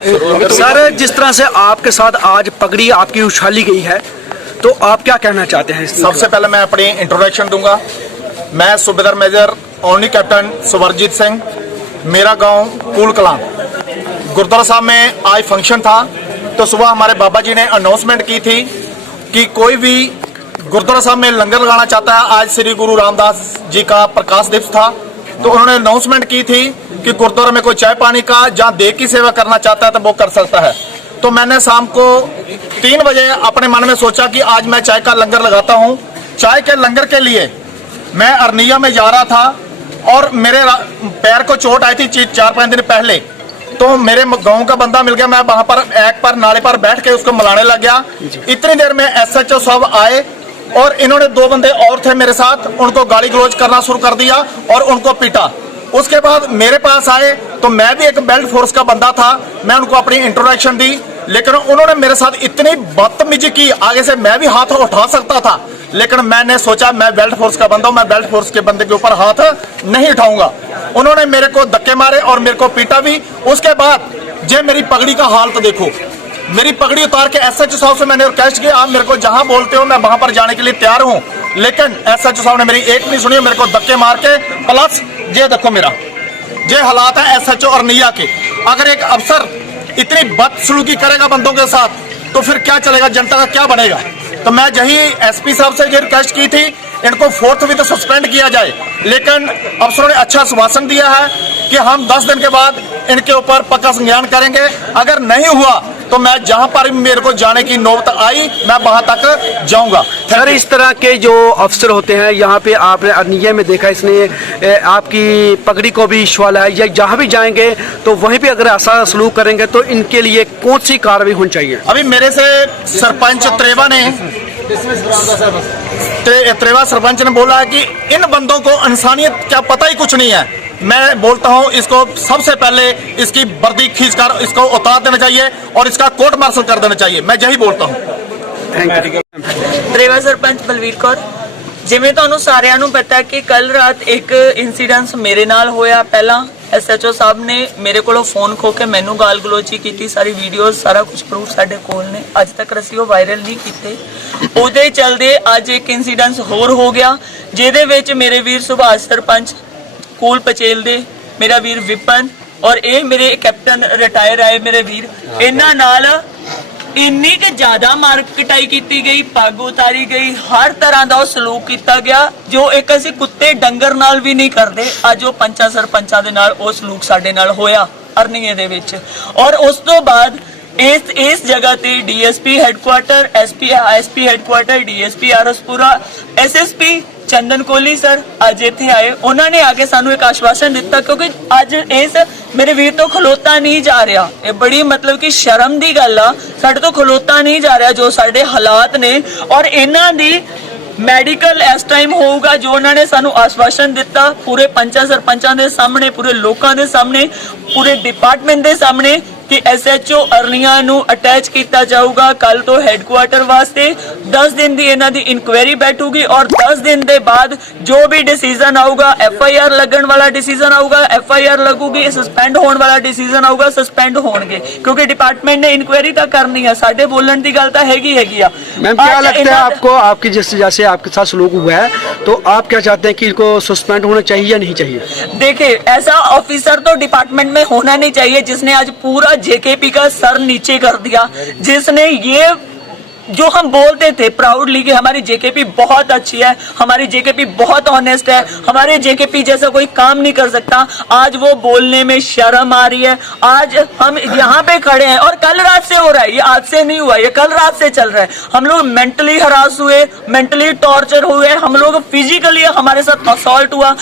Sir, जिस तरह से आपके साथ आज पगड़ी आपकी उछाली गई है, तो आप क्या कहना चाहते हैं? सबसे पहले मैं अपनी इंट्रोडक्शन दूंगा। मैं सूबेदार मेजर ओनली कैप्टन सुवरजीत सिंह, मेरा गांव कूल कलां। गुरुद्वारा साहब में आज फंक्शन था, तो सुबह हमारे बाबा जी ने अनाउंसमेंट की थी कि कोई भी गुरुद्वारा साहब में लंगर लगाना चाहता है। आज श्री गुरु रामदास जी का प्रकाश दिवस था, तो उन्होंने अनाउंसमेंट की थी कि गुरुद्वारा में कोई चाय पानी का जहाँ देग की सेवा करना चाहता है तो वो कर सकता है। तो मैंने शाम को 3 बजे अपने मन में सोचा कि आज मैं चाय का लंगर लगाता हूँ। चाय के लंगर के लिए मैं अरनिया में जा रहा था और मेरे पैर को चोट आई थी 4-5 दिन पहले, तो मेरे गांव का बंदा मिल गया। मैं वहां पर एक पर नाले पर बैठ के उसको मिलाने लग गया। इतनी देर में SHO साहब आए और इन्होंने 2 बंदे और थे मेरे साथ, उनको गाली गलौज करना शुरू कर दिया और उनको पीटा। उसके बाद मेरे पास आए, तो मैं भी एक बेल्ट फोर्स का बंदा था, मैं उनको अपनी इंट्रोडक्शन दी, लेकिन उन्होंने मेरे साथ इतनी बदतमीजी की। आगे से मैं भी हाथ उठा सकता था, लेकिन मैंने सोचा मैं बेल्ट फोर्स का बंदा हूं, मैं बेल्ट फोर्स के बंदे के ऊपर हाथ नहीं उठाऊंगा। उन्होंने मेरे को धक्के मारे और मेरे को पीटा भी। उसके बाद जे मेरी पगड़ी का हालत देखो, मेरी पगड़ी उतार के SHO साहब से मैंने रिक्वेस्ट की, आप मेरे को जहां बोलते हो मैं वहां पर जाने के लिए तैयार हूं, लेकिन SHO साहब ने मेरी एक नहीं सुनी, मेरे को धक्के मार के। प्लस ये देखो मेरा ये हालात है SHO अरनिया के। अगर एक अफसर इतनी बदसलूकी करेगा बंदों के साथ, तो फिर क्या चलेगा, जनता का क्या बनेगा। तो मैं यही SP साहब से ये रिक्वेस्ट की थी, इनको 4th भी तो सस्पेंड किया जाए, लेकिन अफसरों ने अच्छा आश्वासन दिया है कि हम 10 दिन के बाद इनके ऊपर पक्का संज्ञान करेंगे। अगर नहीं हुआ तो मैं जहां पर मेरे को जाने की नौबत आई, मैं वहां तक जाऊंगा। सर, इस तरह के जो अफसर होते हैं, यहाँ पे आपने अरनिया में देखा, इसने आपकी पगड़ी को भी इश्वाला है, या जहाँ भी जाएंगे तो वहीं पे अगर ऐसा सलूक करेंगे तो इनके लिए कौन सी कार्रवाई होनी चाहिए? अभी मेरे से सरपंच त्रेवा सरपंच ने बोला है कि इन बंदों को इंसानियत क्या पता ही कुछ नहीं है। मैं बोलता हूं, इसको सबसे पहले इसकी वर्दी खींचकर इसको उतार देना चाहिए और इसका कोर्ट मार्शल कर देना चाहिए। मैं यही बोलता हूं। Thank you. त्रेवा सरपंच बलवीर कौर। जिवें तुहानूं सारिआं नूं पता है कि कल रात एक इंसीडेंस मेरे नाल होया। पहला SHO साहब ने मेरे कोलों फोन खो के मैनू गाल गलोची की, सारी वीडियोज सारा कुछ प्रूफ साडे कोल ने, अज तक असीं ओह वायरल नहीं कीते। ਉਹਦੇ चलदे अज एक इंसीडेंस होर हो गया, जिहदे विच मेरे वीर सुभाष सरपंच कूल पचेल दे, मेरा वीर विपन और ये मेरे कैप्टन रिटायर आए मेरे वीर, इन्हां नाल इन्नी कि ज्यादा मार कटाई की गई, पग उतारी गई, हर तरह का सलूक किया गया जो एक असीं कुत्ते डंगर नाल भी नहीं करते। अज वो पंचां सरपंचां दे नाल वो सलूक साडे नाल होया अरनिए दे विच। और उस तो बाद इस जगह ते DSP headquarter, SP headquarter, DSP Araspura, SSP चंदन कोहली सर अज इत्थे आए। उन्होंने आके सानू एक आश्वासन दिता, क्योंकि अज इस मेरे वीर तो खलोता नहीं जा रहा। ये बड़ी मतलब कि शर्म की गल आ, साडे तो खलोता नहीं जा रहा जो साडे हालात ने। और इन्हां दी मैडिकल इस टाइम होगा जो उन्होंने सानू आश्वासन दिता, पूरे पंचां सरपंचां दे सामने, पूरे लोकां दे सामने, पूरे डिपार्टमेंट दे सामने, कि SHO अरनिया नू अटैच किया जाऊगा कल तो हैडकुआटर वास्ते। 10 दिन की इन्हां दी इंक्वायरी बैठूगी और 10 दिन के बाद जो भी डिसीजन आऊगा, FIR लगन वाला डिसीजन आऊगा, FIR लगूगी, सस्पेंड होने वाला डिसीजन आऊगा, सस्पेंड होंगे, क्योंकि डिपार्टमेंट ने इंक्वायरी तो करनी है। साडे बोलण की गल तो हैगी आ। मैम, क्या लगता है आपको, आपकी जैसे आपके साथ सलूक हुआ है, तो आप क्या चाहते हैं कि इनको सस्पेंड होना चाहिए या नहीं चाहिए? देखिए, ऐसा ऑफिसर तो डिपार्टमेंट में होना नहीं चाहिए जिसने आज पूरा JKP का सर नीचे कर दिया, जिसने ये जो हम बोलते थे प्राउडली कि हमारी JKP बहुत अच्छी है, हमारी JKP बहुत ऑनेस्ट है, हमारे JKP जैसा कोई काम नहीं कर सकता, आज वो बोलने में शर्म आ रही है। आज हम यहाँ पे खड़े हैं और कल रात से हो रहा है, ये आज से नहीं हुआ, ये कल रात से चल रहा है। हम लोग मेंटली हरास हुए, मेंटली टॉर्चर हुए, हम लोग फिजिकली हमारे साथ असॉल्ट हुआ,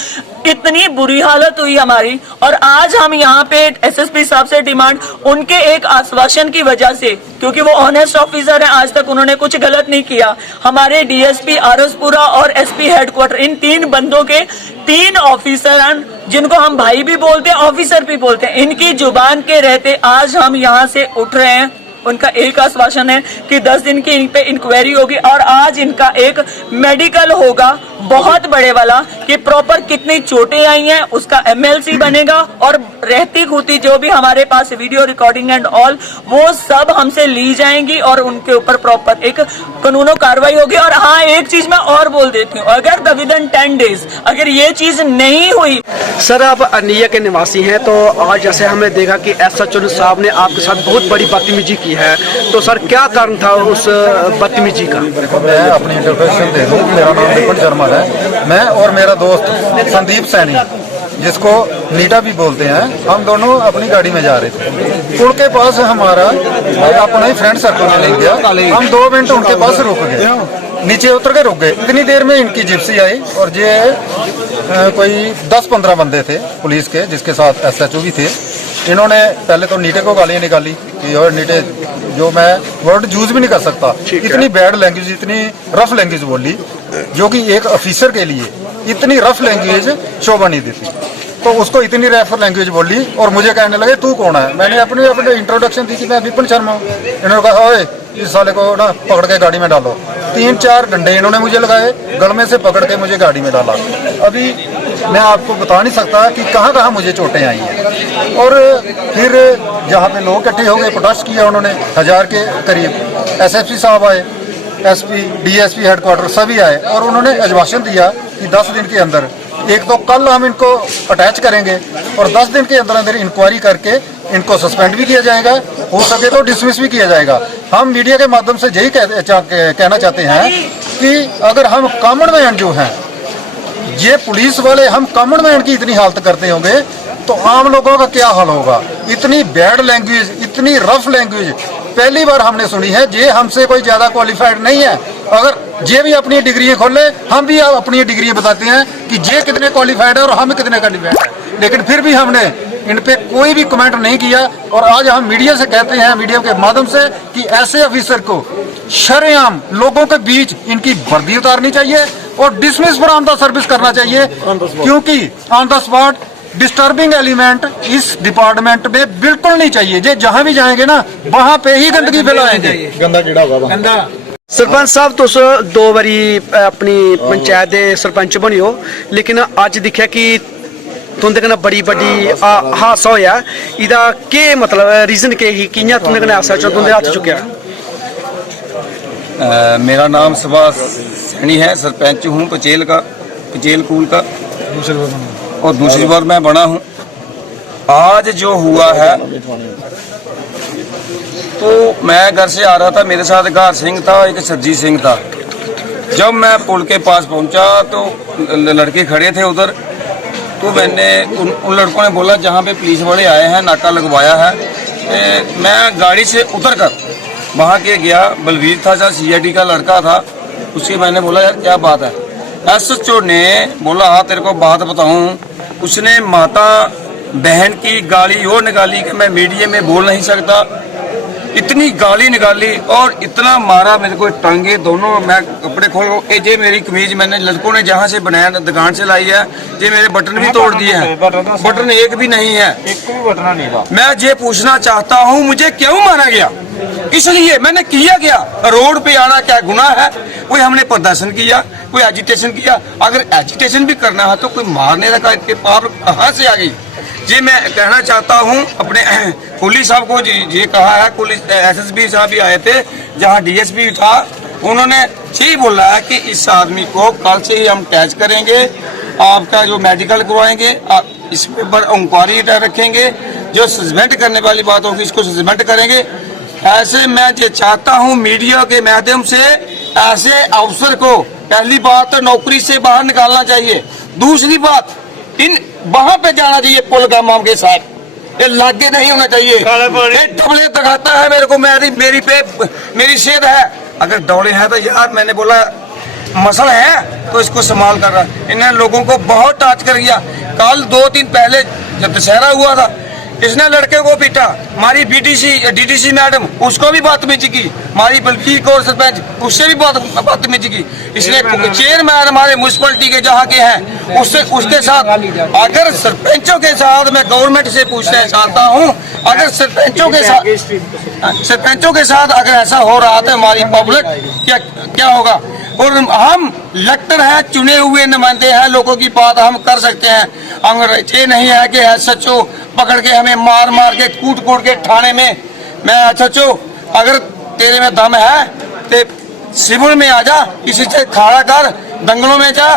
इतनी बुरी हालत हुई हमारी। और आज हम यहाँ पे SSP साहब से डिमांड, उनके एक आश्वासन की वजह से, क्योंकि वो ऑनेस्ट ऑफिसर है, आज तक उन्होंने कुछ गलत नहीं किया। हमारे DSP आरसपुरा और SP हेडक्वार्टर, इन 3 बंदों के 3 ऑफिसर हैं, जिनको हम भाई भी बोलते हैं, ऑफिसर भी बोलते हैं। इनकी जुबान के रहते आज हम यहाँ से उठ रहे हैं। उनका एक आश्वासन है कि 10 दिन की इन पे इंक्वायरी होगी और आज इनका एक मेडिकल होगा, बहुत बड़े वाला कि प्रॉपर कितनी चोटें आई हैं उसका MLC बनेगा, और रहती खूती जो भी हमारे पास वीडियो रिकॉर्डिंग एंड ऑल वो सब हमसे ली जाएंगी और उनके ऊपर प्रॉपर एक कानूनो कार्रवाई होगी। और हाँ, एक चीज मैं और बोल देती हूँ, अगर विदिन 10 डेज अगर ये चीज नहीं हुई। सर, आप अरनिया के निवासी हैं, तो आज जैसे हमने देखा कि SHO साहब ने आपके साथ बहुत बड़ी बदतमीजी की है, तो सर क्या कारण था उस बदतमीजी का? मैं अपनी इंट्रोडक्शन दे दूं। मेरा नाम विपिन शर्मा है। मैं और मेरा दोस्त संदीप सैनी, जिसको नीटा भी बोलते हैं, हम दोनों अपनी गाड़ी में जा रहे थे। पुल के पास हमारा अपना ही फ्रेंड सर्कल में ले गया। हम 2 मिनट उनके पास रुक गए, नीचे उतर के रुक गए। इतनी देर में इनकी जिप्सी आई और ये कोई 10-15 बंदे थे पुलिस के, जिसके साथ SHO भी थे। इन्होंने पहले तो नीटे को गालियाँ निकाली कि और नीटे, जो मैं वर्ड यूज भी नहीं कर सकता, इतनी बैड लैंग्वेज, इतनी रफ लैंग्वेज बोली, जो कि एक ऑफिसर के लिए इतनी रफ लैंग्वेज शोभा नहीं देती। तो उसको इतनी रफ लैंग्वेज बोली और मुझे कहने लगे तू कौन है। मैंने अपने इंट्रोडक्शन दी कि मैं विपिन शर्मा हूँ। इन्होंने कहा ओए इस साले को ना पकड़ के गाड़ी में डालो। 3-4 डंडे इन्होंने मुझे लगाए, गलमे से पकड़ के मुझे गाड़ी में डाला। अभी मैं आपको बता नहीं सकता कि कहाँ कहाँ मुझे चोटें आई हैं। और फिर जहाँ पे लोग इकट्ठे हो गए, प्रोटेस्ट किया उन्होंने, 1000 के करीब। SSP साहब आए, SP DSP हेडक्वार्टर सभी आए और उन्होंने आश्वासन दिया कि 10 दिन के अंदर, एक तो कल हम इनको अटैच करेंगे और 10 दिन के अंदर अंदर इंक्वायरी करके इनको सस्पेंड भी किया जाएगा, हो सके तो डिसमिस भी किया जाएगा। हम मीडिया के माध्यम से यही कहना चाहते हैं कि अगर हम कॉमन मैन जो हैं, ये पुलिस वाले हम कॉमन मैन की इतनी हालत करते होंगे तो आम लोगों का क्या हाल होगा। इतनी बैड लैंग्वेज, इतनी रफ लैंग्वेज पहली बार हमने सुनी है। ये हमसे कोई ज्यादा क्वालिफाइड नहीं है। अगर ये भी अपनी डिग्रियां खोले, हम भी अपनी डिग्रियां बताते हैं कि ये कितने क्वालिफाइड है और हम कितने क्वालिफाइड है, लेकिन फिर भी हमने इन पे कोई भी कमेंट नहीं किया। और आज हम मीडिया से कहते हैं, मीडिया के माध्यम से, कि ऐसे ऑफिसर को शरेआम लोगों के बीच इनकी वर्दी उतारनी चाहिए और डिसमिस फ्रॉम द सर्विस करना चाहिए, क्योंकि on the spot disturbing element इस डिपार्टमेंट में बिल्कुल नहीं चाहिए। जे जहां भी जाएंगे ना, वहां पे ही गंदगी फैलाएंगे, गंदा कीड़ा होगा गंदा। सरपंच साहब, तुस 2 बारी अपनी पंचायत दे सरपंच बने हो, लेकिन अज दिखा कि तुंदे कन्नै बड़ी बड्डी हादसा होया। इहदा केह् मतलब रीजन केह् ही, कि'यां तुंदे कन्नै SHO तुंदे हत्थ चुक्केआ? मेरा नाम सुभाष सैनी है, सरपंच हूँ पचेल कूल का, और दूसरी बार मैं बना हूँ। आज जो हुआ है, तो मैं घर से आ रहा था, मेरे साथ गार सिंह था, एक सरजीत सिंह था। जब मैं पुल के पास पहुंचा तो लड़के खड़े थे उधर, तो मैंने उन लड़कों ने बोला जहाँ पे पुलिस वाले आए हैं, नाका लगवाया है। मैं गाड़ी से उतर कर वहाँ के गया, बलवीर था जहाँ CID का लड़का था, उससे मैंने बोला यार क्या बात है। SHO ने बोला हाँ तेरे को बात बताऊं। उसने माता बहन की गाली और निकाली कि मैं मीडिया में बोल नहीं सकता, इतनी गाली निकाली और इतना मारा मेरे को, टांगे दोनों, मैं कपड़े खोल ये मेरी कमीज मैंने लड़कों ने जहाँ से बनाया दुकान से लाई है, ये मेरे बटन भी तोड़ दिए हैं, बटन एक भी नहीं है, एक भी बटन नहीं था। मैं ये पूछना चाहता हूँ मुझे क्यों मारा गया, इसलिए मैंने किया गया, रोड पे आना क्या गुनाह है? कोई हमने प्रदर्शन किया, कोई एजिटेशन किया? अगर एजिटेशन भी करना है तो कोई मारने का इनके पाप कहाँ से आ गई? जी मैं कहना चाहता हूँ अपने पुलिस साहब को, ये कहा है, पुलिस SSP साहब भी आए थे, जहाँ DSP था, उन्होंने यही बोला है कि इस आदमी को कल से ही हम कैच करेंगे, आपका जो मेडिकल करवाएंगे, इस पर इंक्वायरी रखेंगे, जो सस्पेंड करने वाली बात होगी इसको सस्पेंड करेंगे। ऐसे मैं ये चाहता हूँ मीडिया के माध्यम से ऐसे अफसर को पहली बात तो नौकरी से बाहर निकालना चाहिए, दूसरी बात इन वहां पे जाना चाहिए पुल का माम के साथ, ये लागे नहीं होना चाहिए। ये डबले दिखाता है मेरे को, मेरी सेहत है, अगर दौड़े हैं तो यार मैंने बोला मसला है तो इसको संभाल कर रहा है। इन्हें लोगों को बहुत टाच कर गया। कल 2 दिन पहले जब दशहरा हुआ था, इसने लड़के को पीटा, हमारी डीडीसी मैडम उसको भी बदतमीजी की, हमारी बल्कि कौर सरपंच उससे भी बदतमीजी की। इसने चेयरमैन हमारे म्यूनसिपलिटी के जहाँ के हैं उसके साथ, अगर सरपंचों के साथ मैं गवर्नमेंट से पूछना चाहता हूँ, अगर सरपंचों के साथ अगर ऐसा हो रहा था हमारी पब्लिक क्या होगा। और हम इलेक्टर हैं, चुने हुए नुमाइंदे हैं, लोगों की बात हम कर सकते हैं। हम ये नहीं है कि SHO पकड़ के हमें मार के कूट के थाने में, मैं SHO अगर तेरे में दम है तो सिविल में आ जा, किसी से खड़ा कर, दंगलों में जा,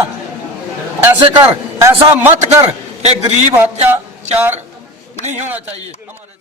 ऐसे कर, ऐसा मत कर। एक गरीब अत्याचार नहीं होना चाहिए हमारे।